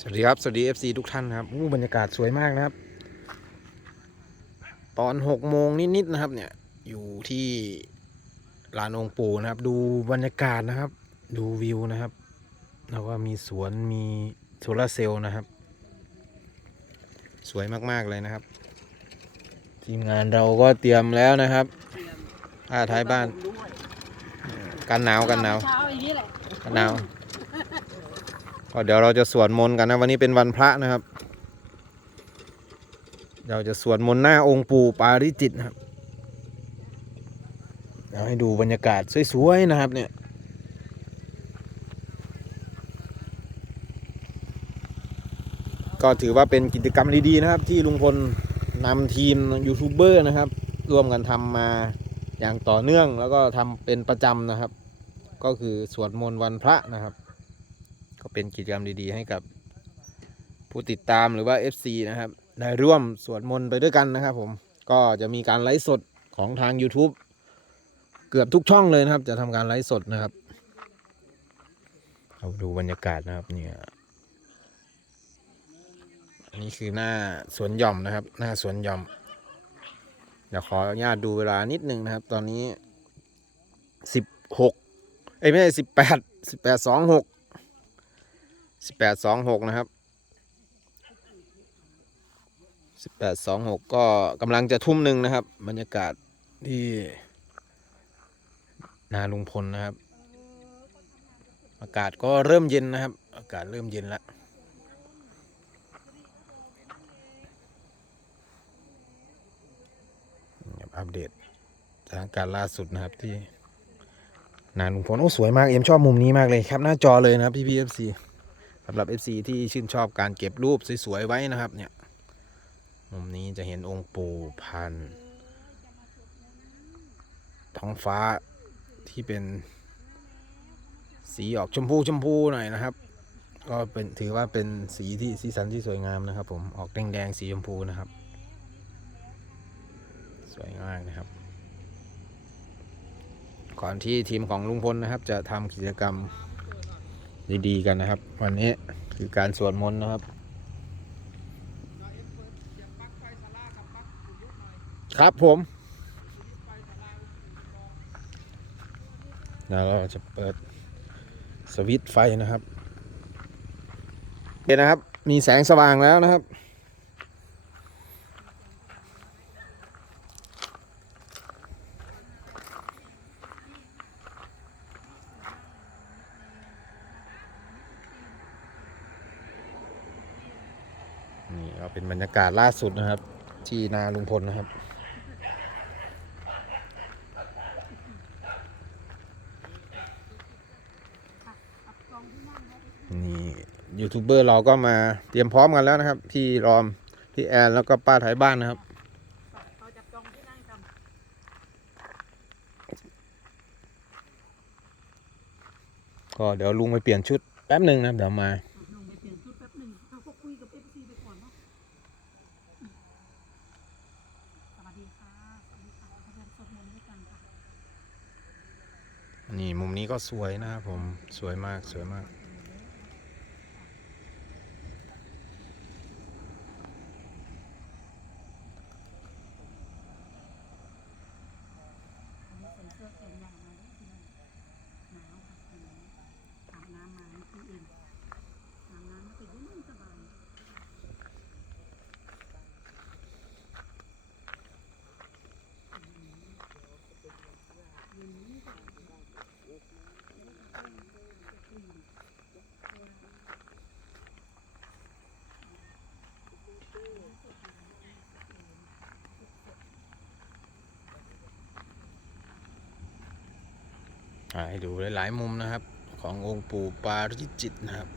สวัสดีครับ สวัสดี FC ทุกท่านครับอู้บรรยากาศสวยมากนะครับ ตอนหกโมงนิดๆนะครับ เนี่ย อยู่ที่ลานองค์ปู่นะครับ ดูบรรยากาศนะครับ ดูวิวนะครับ แล้วก็มีสวนมีโซลาร์เซลล์นะครับ สวยมากๆเลยนะครับ ทีมงานเราก็เตรียมแล้วนะครับผ้าท้ายบ้าน กันหนาวกันหนาวเช้าอย่างนี้แหละกันหนาว ก็เดี๋ยวเราจะสวดมนต์กันนะ วันนี้เป็นวันพระนะครับ เราจะสวดมนต์หน้าองค์ปู่ปาริจิตนะครับเดี๋ยวให้ดูบรรยากาศสวยๆนะครับเนี่ยก็ถือว่าเป็นกิจกรรมดีๆนะครับ ที่ลุงพลนำทีมยูทูบเบอร์นะครับ ร่วมกันทำมาอย่างต่อเนื่องแล้วก็ทำเป็นประจำนะครับ ก็คือสวดมนต์วันพระนะครับ เป็นกิจกรรมดีๆ ให้กับผู้ติดตามหรือว่า FC นะครับ ได้ร่วมสวดมนต์ไปด้วยกันนะครับผมก็จะมีการไลฟ์สดของทาง YouTube เกือบทุกช่องเลยนะครับ จะทำการไลฟ์สดนะครับเราดูบรรยากาศนะครับเนี่ยอันนี้คือหน้าสวนหย่อมนะครับ หน้าสวนหย่อมเดี๋ยวขออนุญาตดูเวลานิดนึงนะครับ ตอนนี้สิบหกเอ้ยไม่ใช่สิบแปดสิบแปดสองหก สิบแปดสองหกนะครับสิบแปดสองหกก็กำลังจะทุ่มหนึ่งนะครับ บรรยากาศที่นาลุงพลนะครับ อากาศก็เริ่มเย็นนะครับ อากาศเริ่มเย็นแล้วอัปเดตสถานการณ์ล่าสุดนะครับที่นานลุงพลโอ้สวยมากเอ็มชอบมุมนี้มากเลยครับ หน้าจอเลยนะครับพี่พีเอฟซี สำหรับ FC ที่ชื่นชอบการเก็บรูปสวยๆไว้นะครับ เนี่ย มุมนี้จะเห็นองค์ปู่พันท้องฟ้าที่เป็นสีออกชมพูชมพูหน่อยนะครับ ก็เป็นถือว่าเป็นสีที่สีสันที่สวยงามนะครับ ผมออกแดงๆสีชมพูนะครับ สวยมากนะครับ ก่อนที่ทีมของลุงพลนะครับ จะทำกิจกรรม ดีๆกันนะครับ วันนี้คือการสวดมนต์นะครับ ครับผมแล้วเราจะเปิดสวิตไฟนะครับเห็นนะครับ มีแสงสว่างแล้วนะครับ นี่ก็เป็นบรรยากาศล่าสุดนะครับ ที่นาลุงพลนะครับนี่ยูทูบเบอร์เราก็มาเตรียมพร้อมกันแล้วนะครับ พี่รอมพี่แอนแล้วก็ป้าถ่ายบ้านนะครับก็เดี๋ยวลุงไปเปลี่ยนชุดแป๊บหนึ่งนะเดี๋ยวมา ลงไปเปลี่ยนชุดแป๊บหนึ่งเราก็คุยกับเอฟซีไปก่อนเนาะสวัสดีค่ะ สวัสดีค่ะเราเรียนสวดมนต์ด้วยกันค่ะ นี่มุมนี้ ก็สวยนะครับผมสวยมากสวยมาก อันนี้เป็นเสื้อแขนยาวมาด้วยที่นั่นหนาวค่ะหนาวอาบน้ำมาเมื่อกี้เองอาบน้ำแล้วก็เย็นสบาย อ่า ให้ดูหลายๆมุมนะครับ ขององค์ปู่ปาริจิตนะครับ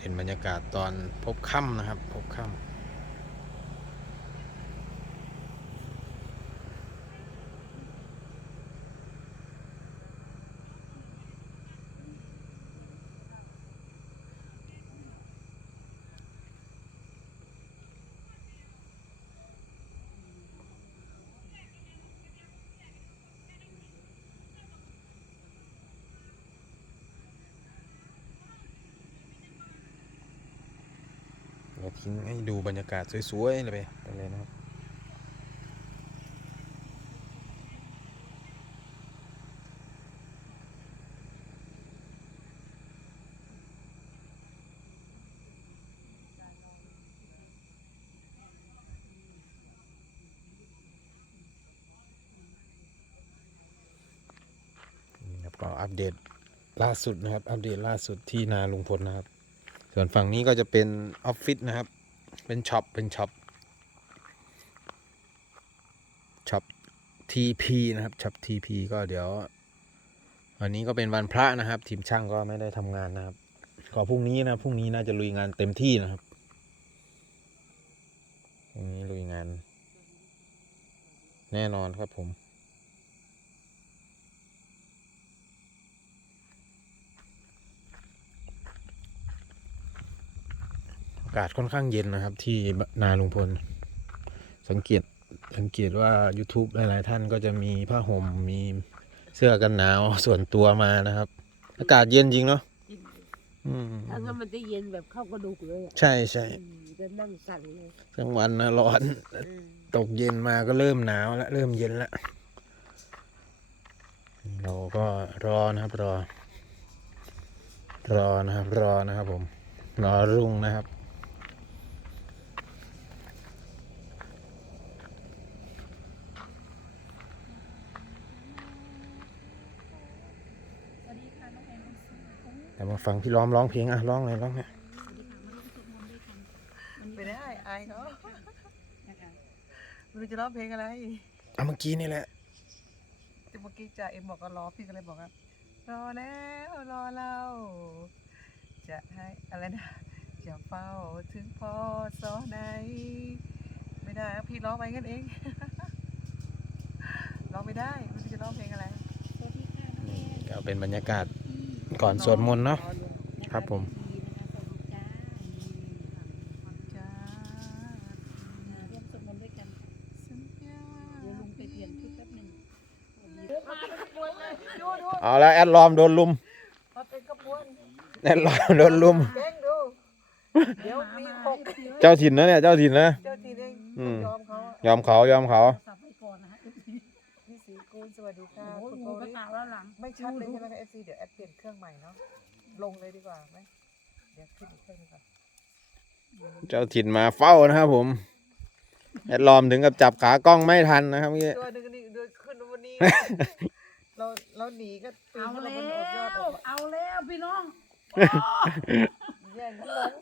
เห็นบรรยากาศตอนพบค่ำนะครับ พบค่ำ ทิ้งให้ดูบรรยากาศสวยๆเลยไปไปเลยนะครับนี่ครับก็อัปเดตล่าสุดนะครับ อัปเดตล่าสุดที่นาลุงพลนะครับ ส่วนฝั่งนี้ก็จะเป็นออฟฟิศนะครับ เป็นช็อป เป็นช็อป ช็อป TP นะครับ ช็อป TP ก็เดี๋ยววันนี้ก็เป็นวันพระนะครับ ทีมช่างก็ไม่ได้ทำงานนะครับก็พรุ่งนี้นะพรุ่งนี้น่าจะลุยงานเต็มที่นะครับพรุ่งนี้ลุยงาน แน่นอนครับผมากาศค่อนข้างเย็นนะครับ ที่นาลุงพล สังเกตสังเกตว่า YouTube หลาย ๆ ท่านก็จะมีผ้าห่มมีเสื้อกันหนาวส่วนตัวมานะครับ อากาศเย็นจริงเนาะอืมถ้างั้นมันจะเย็นแบบเข้ากระดูกเลยอะใช่ใช่อืมจะนั่งสั่นเลยกลางวันนะร้อนอืมตกเย็นมาก็เริ่มหนาวแล้วเริ่มเย็นแล้วเราก็รอนะครับรอ รอนะครับ รอนะครับผม รอรุ่งนะครับ สวัสดีค่ะน้องแอนน้องสาวโอ้แต่มาฟังพี่ล้อมร้องเพลงอะร้องเลยร้องเนี่ยสวัสดีค่ะมาร่วมสวดมนต์ด้วยกันวันนี้ไม่ได้อายเขานะคะไม่รู้จะร้องเพลงอะไรอะเมื่อกี้นี่แหละที่เมื่อกี้จ่าเอ็มบอกก็รอพี่ก็เลยบอกว่ารอแล้วรอเราจะให้อะไรนะจะเฝ้าถึงพอสอไหนไม่ได้ครับพี่ร้องไปงั้นเองร้องไม่ได้ไม่รู้จะร้องเพลงอะไรสวัสดีค่ะน้องแอนก็เป็นบรรยากาศที่ ก่อนสวดมนต์เนาะรอดูนะะครับผมดีนะคะสวัสดีจ้านี่ค่ะจ้ามาร่วมสวดมนต์ด้วยกันค่ะสัญญาเดี๋ยวลุงไปเปลี่ยนชุดแป๊บหนึ่งดูดูเอาแล้วแอดลอมโดนลุมมาเป็นขบวนแอดลอมโดนลุมแกล้งดูเดี๋ยวมีหกเจ้าถิ่นนะเนี่ย เจ้าถิ่นนะเจ้าทีเองอืมยอมเขาอะยอมเขา ยอมเขา ไม่ชัดเลยใช่ไหมคะเอฟซีเดี๋ยวแอดเปลี่ยนเครื่องใหม่เนาะลงเลยดีกว่าไหมเดี๋ยวขึ้นอีกเครื่องหนึงก่อนเจ้าถิ่นมาเฝ้านะครับผมแอดลอมถึงกับจับขากล้องไม่ทันนะครับเมื่อกี้ตัวหนึงนี่เดินขึ้นวันนี้ เราเราหนีก็ปีนเอาขึ้นแล้มาบนอดยอดอว อกเอาแล้วพี่น้องแย่งกันหลง